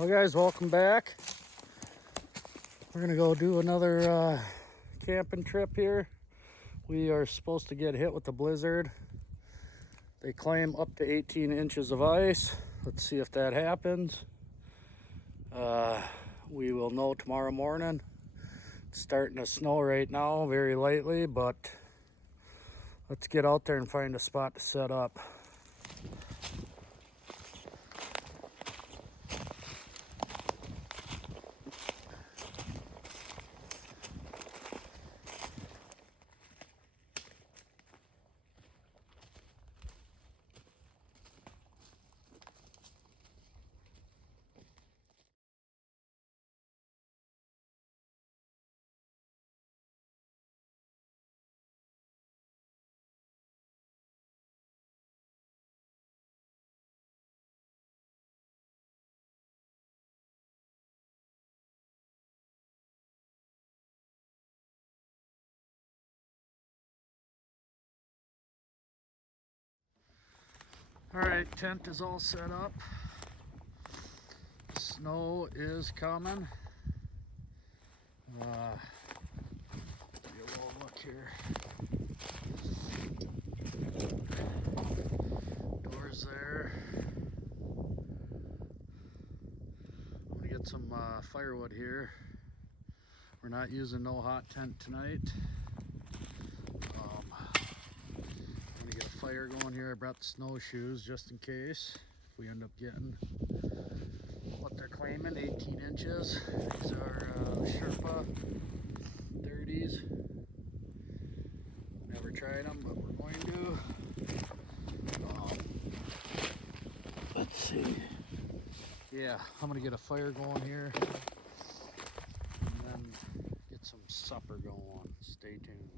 Well, guys, welcome back. We're gonna go do another camping trip here. We are supposed to get hit with the blizzard. They claim up to 18 inches of ice. Let's see if that happens. We will know tomorrow morning. It's starting to snow right now, very lightly, but let's get out there and find a spot to set up. All right, tent is all set up. Snow is coming. Give you a little look here. Doors there. I'm gonna get some firewood here. We're not using no hot tent tonight. I'm gonna get a fire going here. I brought the snowshoes just in case if we end up getting what they're claiming, 18 inches. These are Sherpa 30s. Never tried them, but we're going to. Let's see. Yeah, I'm gonna get a fire going here and then get some supper going. Stay tuned.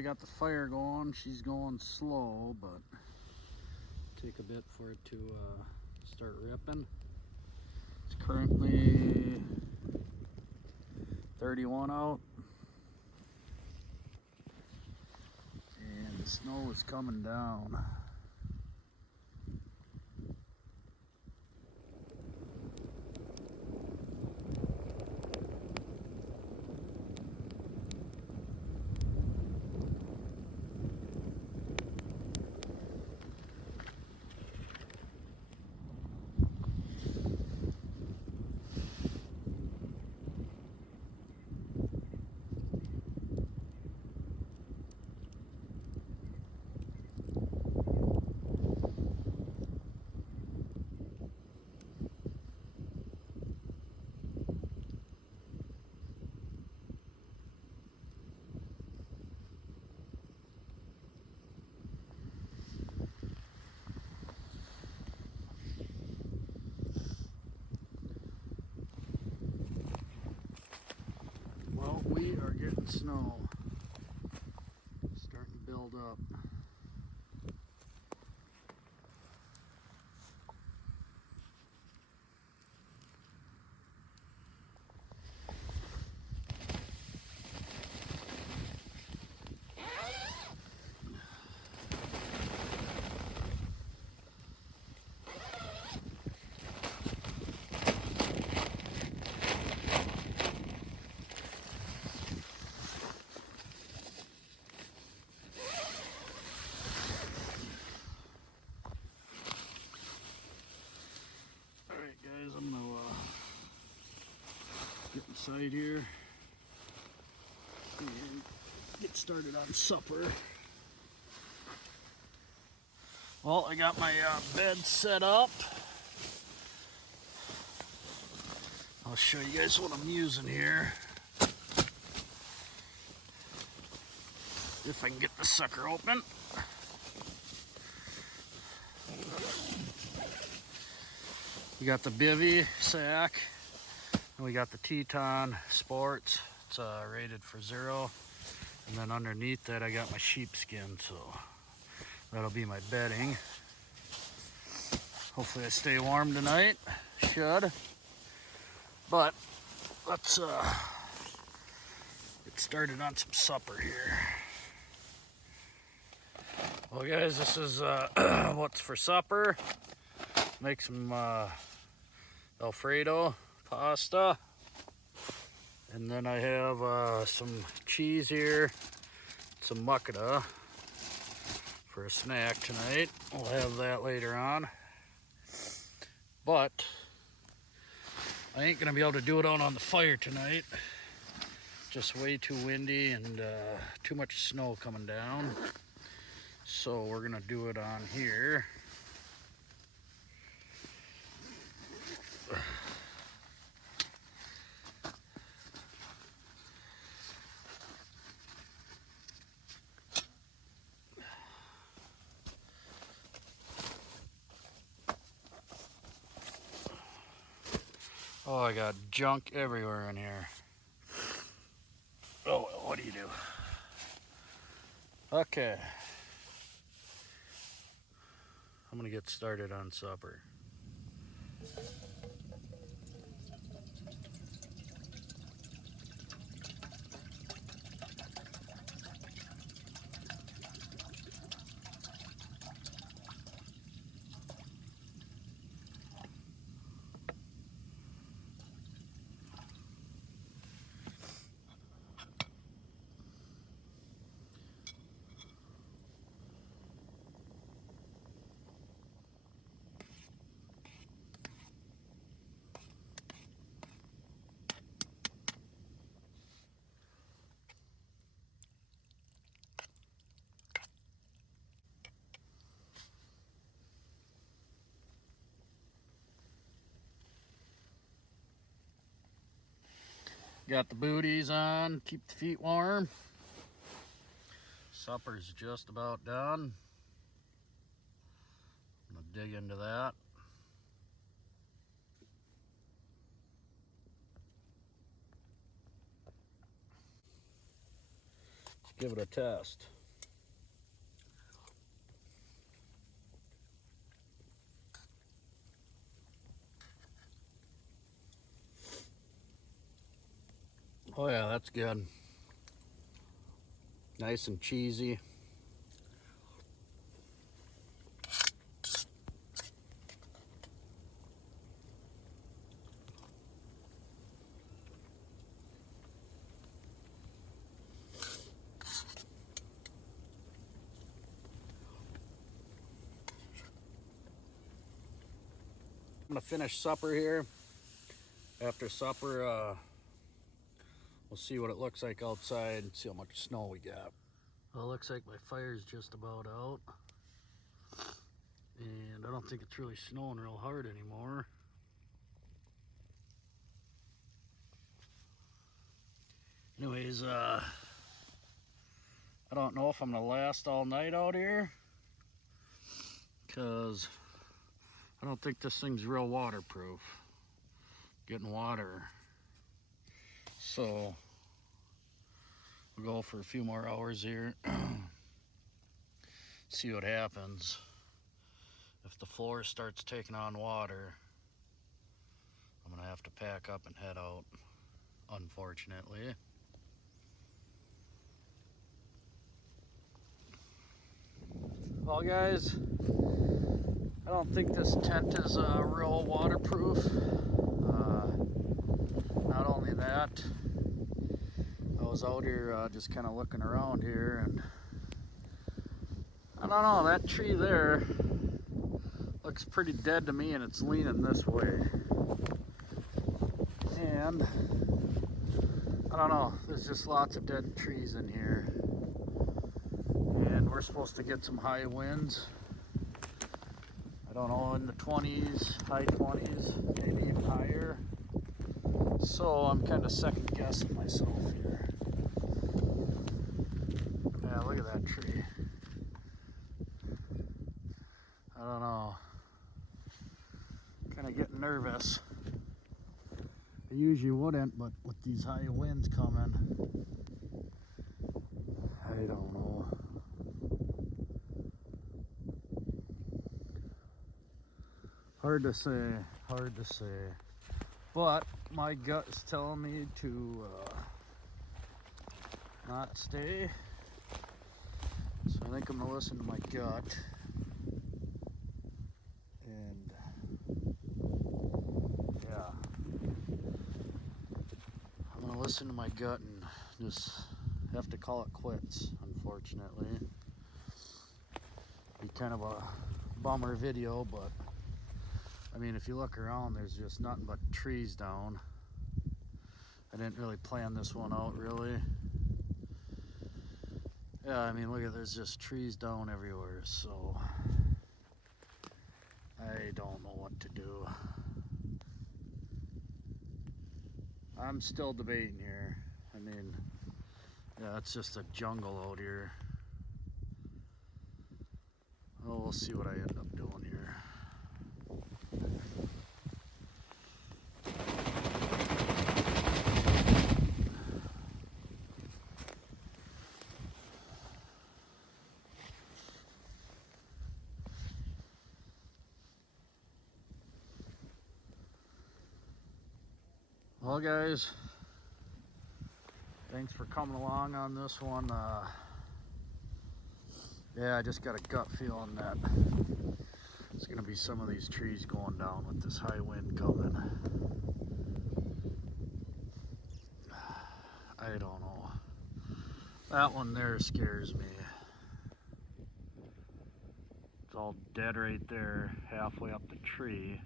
I got the fire going. She's going slow, but take a bit for it to start ripping. It's currently 31 out, and the snow is coming down. Well, we are getting snow. Starting to build up. Alright guys, I'm gonna get inside here and get started on supper. Well, I got my bed set up. I'll show you guys what I'm using here. If I can get the sucker open. We got the Bivy sack, and we got the Teton Sports. It's rated for 0. And then underneath that I got my sheepskin, so that'll be my bedding. Hopefully I stay warm tonight. Should. But let's get started on some supper here. Well guys, this is what's for supper. Make some Alfredo pasta, and then I have some cheese here, some muckata for a snack tonight. We'll have that later on, but I ain't gonna be able to do it out on the fire tonight. Just way too windy and too much snow coming down, so we're gonna do it on here. Oh, I got junk everywhere in here. Oh, well, what do you do? Okay. I'm gonna get started on supper. Got the booties on, keep the feet warm. Supper's just about done. I'm gonna dig into that. give it a test. Oh yeah, that's good. Nice and cheesy. I'm gonna finish supper here. After supper, we'll see what it looks like outside and see how much snow we got. Well, it looks like my fire's just about out. And I don't think it's really snowing real hard anymore. Anyways, I don't know if I'm gonna last all night out here, because I don't think this thing's real waterproof. Getting water. So we'll go for a few more hours here. See what happens. If the floor starts taking on water, I'm gonna have to pack up and head out, unfortunately. Well guys, I don't think this tent is real waterproof. Not only that, I was out here just kind of looking around here, and I don't know, that tree there looks pretty dead to me, and it's leaning this way. And I don't know, there's just lots of dead trees in here. And we're supposed to get some high winds. I don't know, in the 20s, high 20s, maybe even higher. So I'm kind of second guessing myself here. Yeah, look at that tree. I don't know. Kind of getting nervous. I usually wouldn't, but with these high winds coming, I don't know. Hard to say, hard to say. But my gut is telling me to not stay. So I think I'm gonna listen to my gut. And yeah, I'm gonna listen to my gut and just have to call it quits, unfortunately. Be kind of a bummer video, but I mean, if you look around, there's just nothing but trees down. I didn't really plan this one out, really. Yeah, I mean, look at, there's just trees down everywhere, so I don't know what to do. I'm still debating here. I mean, yeah, it's just a jungle out here. Well, we'll see what I end up doing here. Well guys, thanks for coming along on this one. Yeah, I just got a gut feeling that there's gonna be some of these trees going down with this high wind coming. I don't know. That one there scares me. It's all dead right there, halfway up the tree.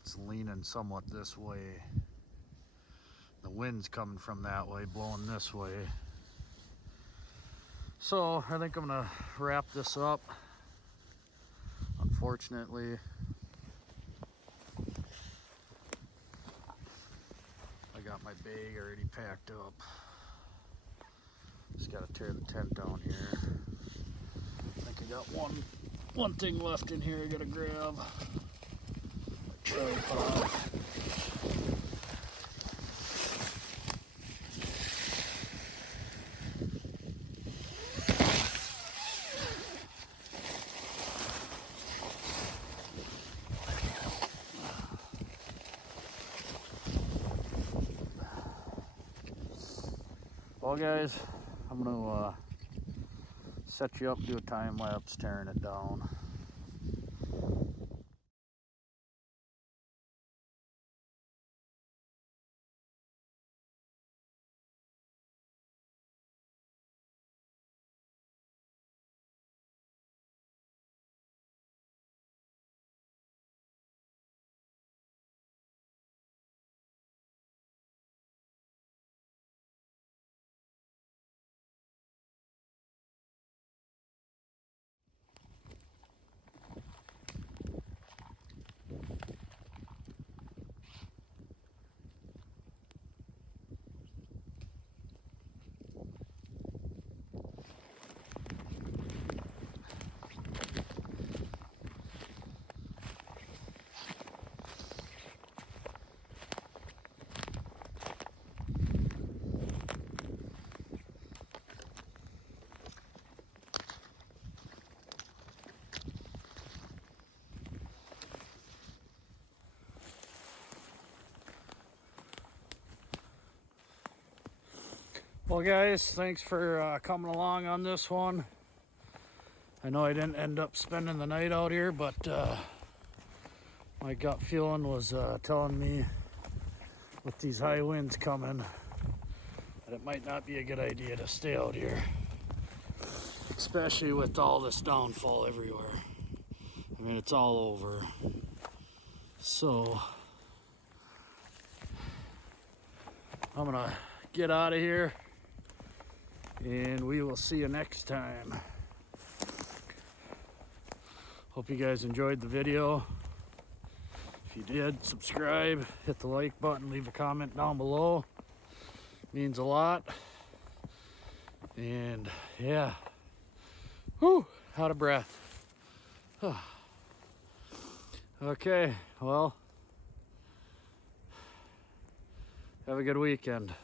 It's leaning somewhat this way. The wind's coming from that way, blowing this way. So I think I'm gonna wrap this up. Unfortunately, I got my bag already packed up. Just gotta tear the tent down here. I think I got one thing left in here I gotta grab. A tripod. Well guys, I'm gonna set you up, do a time lapse tearing it down. Well guys, thanks for coming along on this one. I know I didn't end up spending the night out here, but my gut feeling was telling me with these high winds coming that it might not be a good idea to stay out here, especially with all this downfall everywhere. I mean, it's all over. So I'm gonna get out of here, and we will see you next time. Hope you guys enjoyed the video. If you did, subscribe, hit the like button, leave a comment down below. Means a lot. And yeah, whew, out of breath. Okay, well, have a good weekend.